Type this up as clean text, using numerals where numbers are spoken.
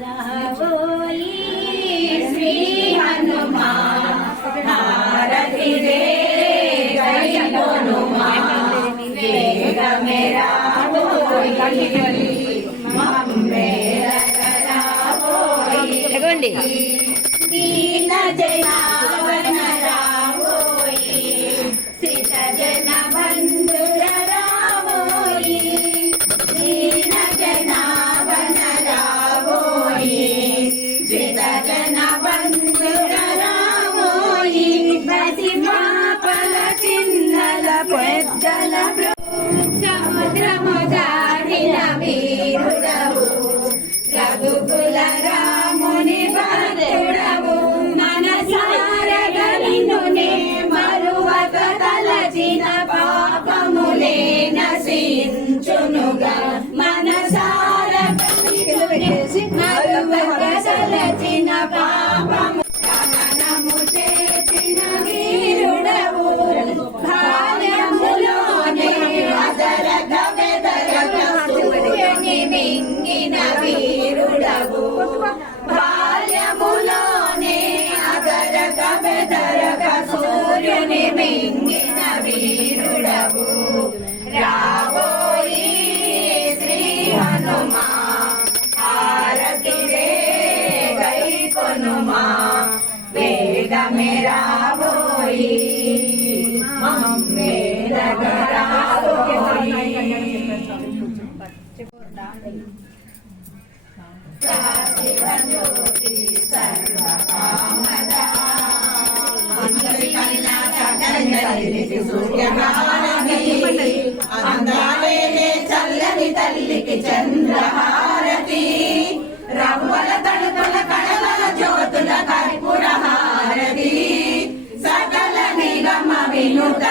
రావోయి శ్రీ హనుమా హారతి రే గైకొనుమా వేగమే రావోయి మమ్మే రావోయి దీన జనావన రావోయి శ్రీత జన బంధుర రావోయి దీన జనావన రావోయి శ్రీత జన బంధుర రావోయి ప్రతి పాపల చిన్నల పెద్దల సముద్రము దాటిన వీరుడవు రఘుకుల రాముని భక్తుడవు మనసారగలినునే మరువక తలచిన పాపములే నశించునుగా మనసారగలినునే మరువక తలచిన పాపము దహనము చేసిన వీరుడవు బాల్యములోనే అదరగ బెదరగ సూర్యుని మింగిన వీరుడవు బాల్యములోనే అదరగ బెదరగ సూర్యుని మింగిన వీరుడవు రావోయి శ్రీ హనుమా హారతి రే గైకొనుమా వేగమే రావోయి మమ్మే రావోయి జ్యోతి సర్వకామదా అందాలేనే చల్లని తల్లికి చంద్రహారతి రవ్వల తడుకుల కడవల జ్యోతుల కర్పూర హారతి సకల నిగమ వినుత